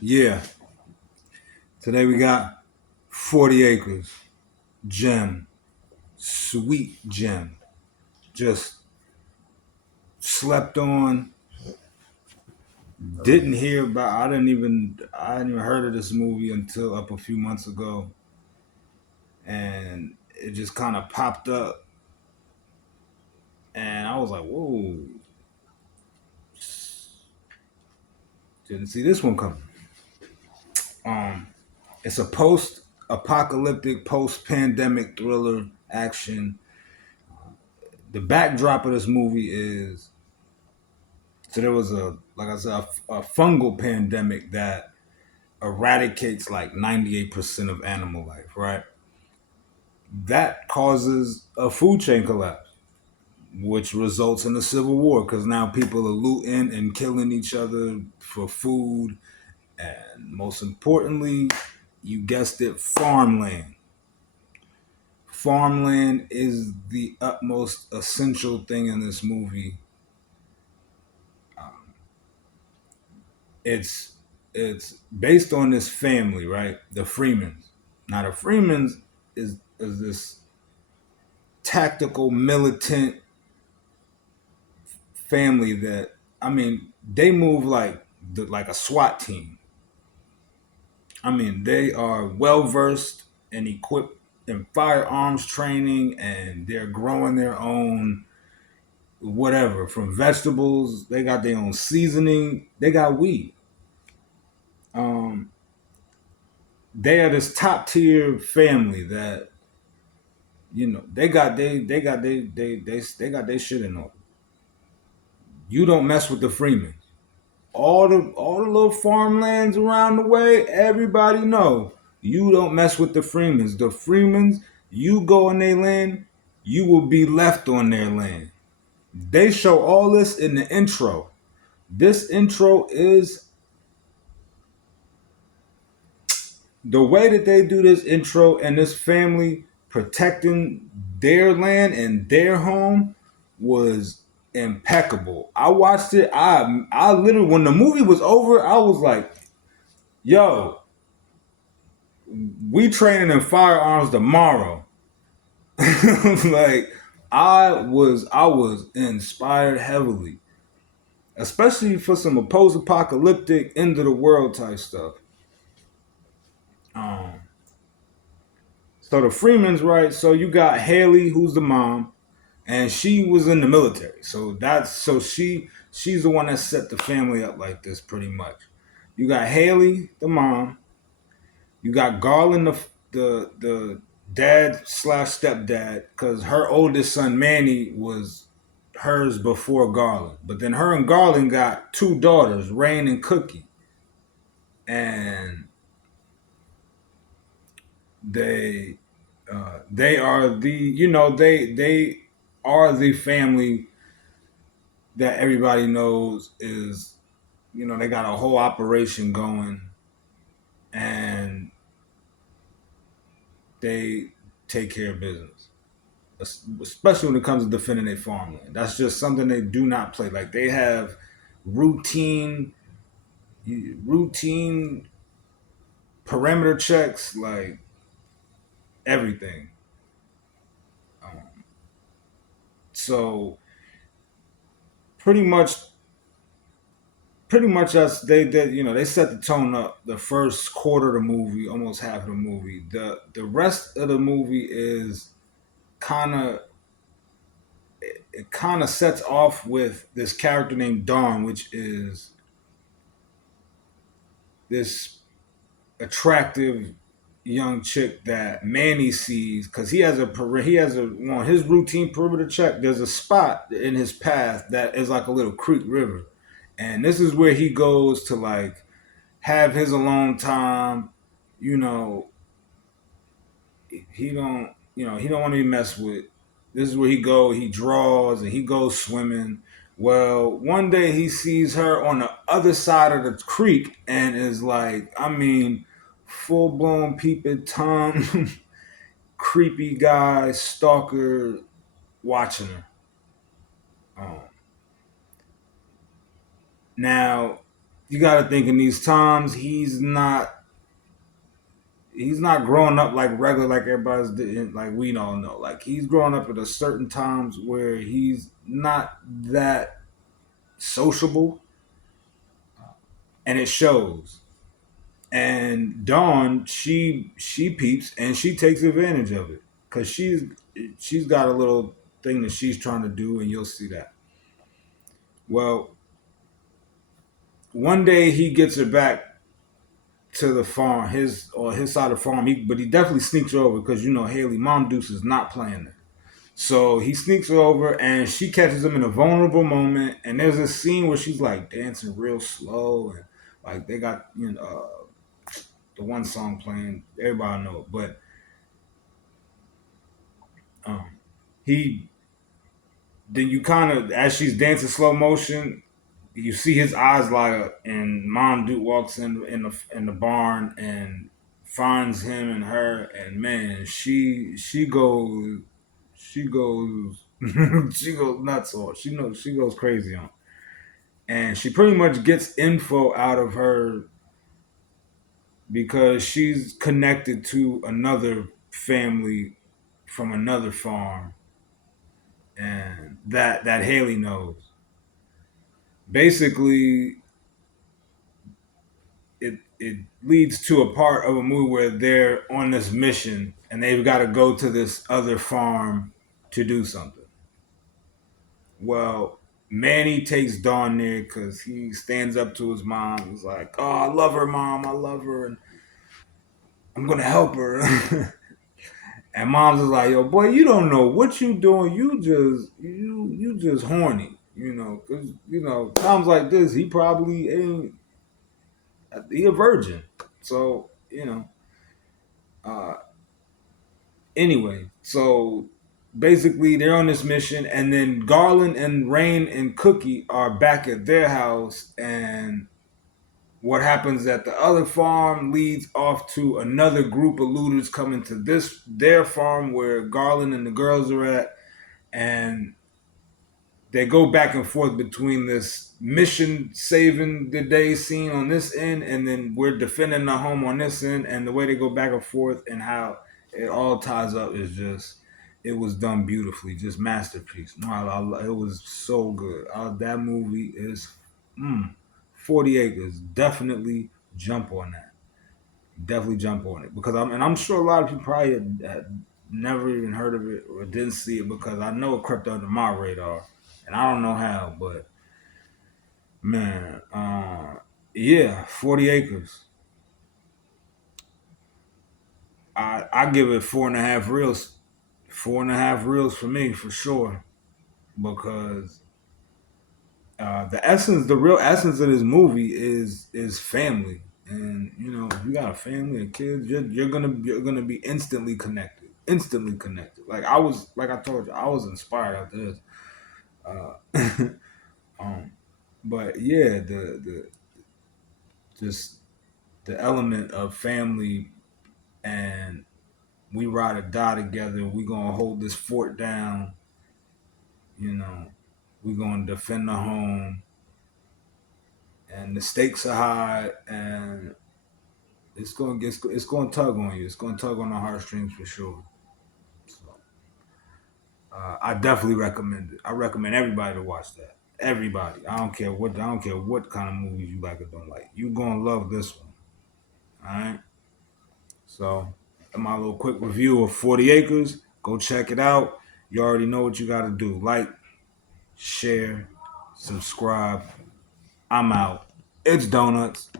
Yeah, today we got 40 acres, gem, sweet gem. Just slept on, didn't hear about, I hadn't even heard of this movie until up a few months ago. And it just kind of popped up. And I was like, whoa, didn't see this one coming. Um, it's a post apocalyptic, post pandemic thriller action. The backdrop of this movie is so there was like I said, a fungal pandemic that eradicates like 98% of animal life, right? That causes a food chain collapse, which results in a civil war because now people are looting and killing each other for food. And most importantly, you guessed it, farmland. Farmland is the utmost essential thing in this movie. it's it's based on this family, right? The Freemans. Now the Freemans is this tactical militant family that they move like a SWAT team. They are well versed and equipped in firearms training, and they're growing their own whatever from vegetables. They got their own seasoning. They got weed. Um, they are this top tier family that they got their shit in order. You don't mess with the Freemans. All the little farmlands around the way, everybody know you don't mess with the Freemans. The Freemans, you go on their land, you will be left on their land. They show all this in the intro. This intro is the way that they do this intro and this family protecting their land and their home was impeccable. I watched it. I literally when the movie was over, I was like, "Yo, we training in firearms tomorrow." Like I was inspired heavily, especially for some post-apocalyptic end of the world type stuff. Um, so the Freemans, right? So you got Haley, who's the mom, and she was in the military. She's the one that set the family up like this, pretty much. You got Haley, the mom. You got Garland, the dad slash stepdad, because her oldest son Manny was hers before Garland. But then her and Garland got two daughters, Rain and Cookie, and they they are the they are the family that everybody knows is they got a whole operation going, and they take care of business, especially when it comes to defending their farmland. That's just something they do not play. Like they have routine routine perimeter checks, like everything. Um, so pretty much that's they set the tone up the first quarter of the movie, almost half of the movie. The rest of the movie is kind of it kind of sets off with this character named Dawn, which is this attractive young chick that Manny sees because he has a on his routine perimeter check. There's a spot in his path that is like a little creek river, and this is where he goes to like have his alone time. You know, he don't want to be messed with. This is where he go. He draws and he goes swimming. Well, one day he sees her on the other side of the creek and is like, full blown peeping Tom, creepy guy, stalker, watching her. Um, now, you got to think in these times he's not growing up like regular like everybody's like we don't know. Like he's growing up at a certain times where he's not that sociable, and it shows. And Dawn, she peeps and she takes advantage of it because she's got a little thing that she's trying to do, and you'll see that. Well, one day he gets her back to the farm, his side of the farm. But he definitely sneaks her over because Haley Mom Deuce is not playing it. So he sneaks her over, and she catches him in a vulnerable moment. And there's a scene where she's like dancing real slow, and like they got the one song playing, everybody know it, but um, he then you kind of as she's dancing slow motion, you see his eyes light up, and Mom Duke walks in the barn and finds him and her, and man, she goes she goes nuts on. She goes crazy on, and she pretty much gets info out of her because she's connected to another family from another farm, and that Haley knows. Basically, it leads to a part of a movie where they're on this mission and they've got to go to this other farm to do something. Well, Manny takes Dawn there because he stands up to his mom. He's like, "Oh, I love her, mom. I love her, and I'm gonna help her." And mom's is like, "Yo, boy, you don't know what you doing. You just horny, because times like this, he probably ain't he a virgin. So uh, anyway, so basically they're on this mission, and then Garland and Rain and Cookie are back at their house, and what happens at the other farm leads off to another group of looters coming to their farm where Garland and the girls are at, and they go back and forth between this mission saving the day scene on this end, and then we're defending the home on this end, and the way they go back and forth and how it all ties up is just it was done beautifully, just masterpiece. It was so good. That movie is 40 Acres. Definitely jump on that. Definitely jump on it because I'm sure a lot of people probably had never even heard of it or didn't see it because I know it crept under my radar, and I don't know how, but man, yeah, 40 Acres. I give it 4.5 reels, 4.5 reels for me for sure because the real essence of this movie is family, and if you got a family and kids, you're gonna be instantly connected. Like I told you, I was inspired after this. Uh, um, but yeah, the just the element of family, and we ride or die together. We gonna hold this fort down. You know, we gonna defend the home, and the stakes are high, and it's going to tug on you. It's going to tug on the heartstrings for sure. So, I definitely recommend it. I recommend everybody to watch that. Everybody. I don't care what kind of movies you like or don't like. You gonna love this one. All right. So, my little quick review of 40 Acres. Go check it out. You already know what you got to do. Like, share, subscribe. I'm out. It's donuts.